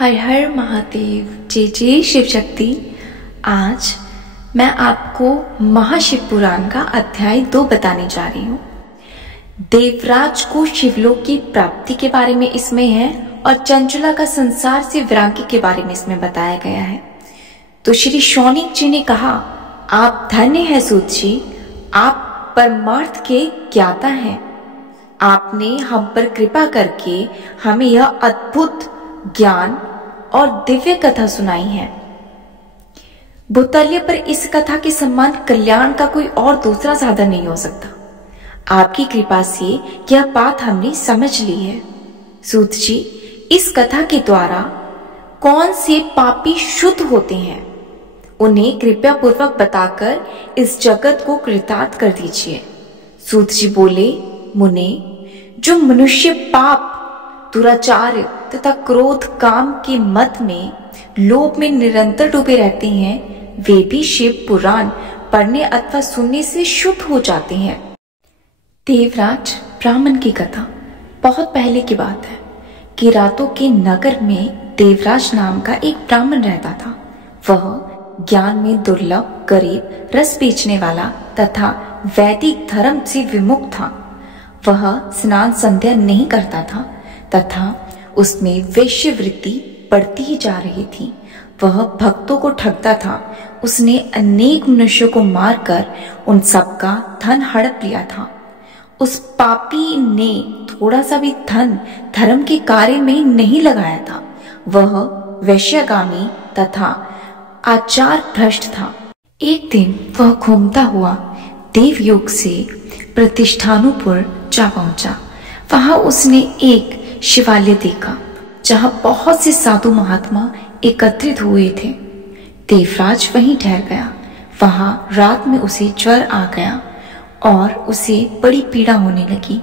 हर हर महादेव, जय जय शिव शक्ति। आज मैं आपको महाशिव पुराण का अध्याय 2 बताने जा रही हूँ। देवराज को शिवलोक की प्राप्ति के बारे में इसमें है और चंचला का संसार से विरागी के बारे में इसमें बताया गया है। तो श्री शौनिक जी ने कहा, आप धन्य हैं सूत जी, आप परमार्थ के ज्ञाता हैं। आपने हम पर कृपा करके हमें यह अद्भुत ज्ञान और दिव्य कथा सुनाई है। भूतल्य पर इस कथा के समान कल्याण का कोई और दूसरा साधन नहीं हो सकता। आपकी कृपा से यह बात हमने समझ ली है। सूत जी, इस कथा के द्वारा कौन से पापी शुद्ध होते हैं, उन्हें कृपया पूर्वक बताकर इस जगत को कृतार्थ कर दीजिए। सूत जी बोले, मुने, जो मनुष्य पाप, दुराचार तथा क्रोध, काम के मद में, लोभ में निरंतर डूबे रहते हैं, वे भी शिव पुराण पढ़ने अथवा सुनने से शुद्ध हो जाते हैं। देवराज ब्राह्मण की कथा। बहुत पहले की बात है कि रातों के नगर में देवराज नाम का एक ब्राह्मण रहता था। वह ज्ञान में दुर्लभ, गरीब, रस बेचने वाला तथा वैदिक धर्म से विमुख था। वह स्नान संध्या नहीं करता था तथा उसमें वेश्यवृत्ति बढ़ती ही जा रही थी। वह भक्तों को ठगता था। उसने अनेक मनुष्यों को मारकर उन सबका धन हड़प लिया था। उस पापी ने थोड़ा सा भी धन धर्म के कार्य में नहीं लगाया था। वह वैश्यगामी तथा आचार भ्रष्ट था। एक दिन वह घूमता हुआ देवयोग से प्रतिष्ठानुपुर जा पहुंचा। वहां उसने एक शिवालय देखा जहां बहुत से साधु महात्मा एकत्रित हुए थे। देवराज वहीं ठहर गया। वहां रात में उसे ज्वर आ गया और उसे बड़ी पीड़ा होने लगी।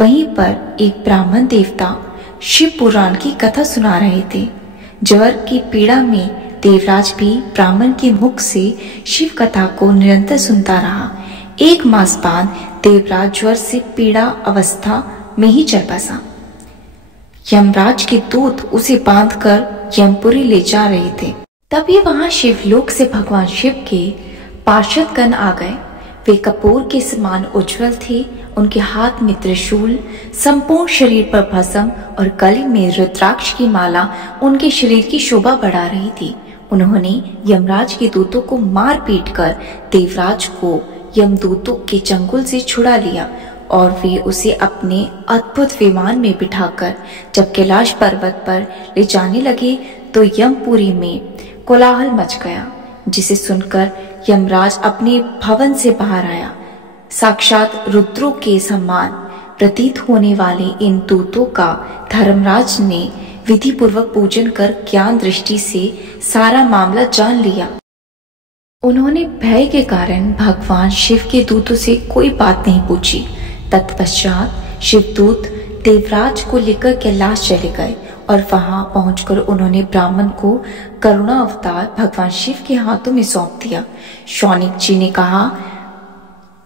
वहीं पर एक ब्राह्मण देवता शिव पुराण की कथा सुना रहे थे। ज्वर की पीड़ा में देवराज भी ब्राह्मण के मुख से शिव कथा को निरंतर सुनता रहा। 1 मास बाद देवराज ज्वर से पीड़ा अवस्था में ही चल बसा। यमराज के दूत उसे बांधकर यमपुरी ले जा रहे थे। तभी वहां शिवलोक से भगवान शिव के पार्षदगण आ गए। वे कपूर के समान उज्जवल थे। उनके हाथ में त्रिशूल, संपूर्ण शरीर पर भस्म और गले में रुद्राक्ष की माला उनके शरीर की शोभा बढ़ा रही थी। उन्होंने यमराज के दूतों को मार पीट कर देवराज को यमदूतों के चंगुल से छुड़ा लिया और वे उसे अपने अद्भुत विमान में बिठाकर जब कैलाश पर्वत पर ले जाने लगे तो यमपुरी में कोलाहल मच गया, जिसे सुनकर यमराज अपने भवन से बाहर आया। साक्षात रुद्रों के समान प्रतीत होने वाले इन दूतों का धर्मराज ने विधि पूर्वक पूजन कर ज्ञान दृष्टि से सारा मामला जान लिया। उन्होंने भय के कारण भगवान शिव के दूतों से कोई बात नहीं पूछी। तत्पश्चात शिवदूत देवराज को लेकर कैलाश चले गए और वहां पहुंचकर उन्होंने ब्राह्मण को करुणा अवतार भगवान शिव के हाथों में सौंप दिया। शौनिक जी ने कहा,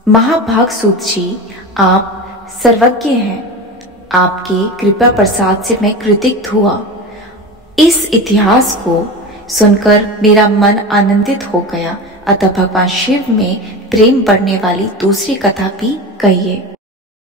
महाभाग सूत जी, आप सर्वज्ञ हैं। आपके कृपा प्रसाद से मैं कृतज्ञ हुआ। इस इतिहास को सुनकर मेरा मन आनंदित हो गया। अतः भगवान शिव में प्रेम बढ़ने वाली दूसरी कथा भी कहिए।